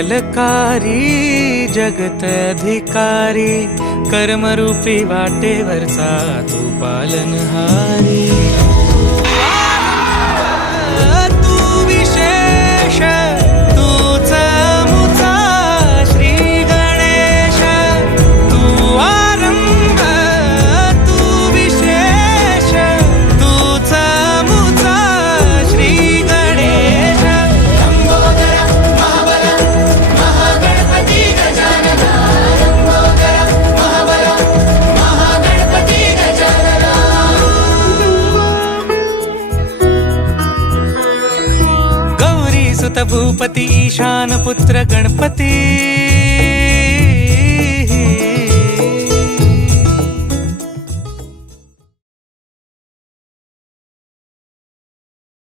मंगलकारी जगत अधिकारी, कर्मरूपी वाटेवरचा तू पालनहारी। तू विशेष तूच मुचा श्री गणेश, तू आरंभ तू विशेष तूच मुचा श्री गणेश। लंबोदर महाबल महागणपती गजानना, लंबोदर महाबल महागणपती गजानना। गौरी सुत भूपती ईशान पुत्र गणपती,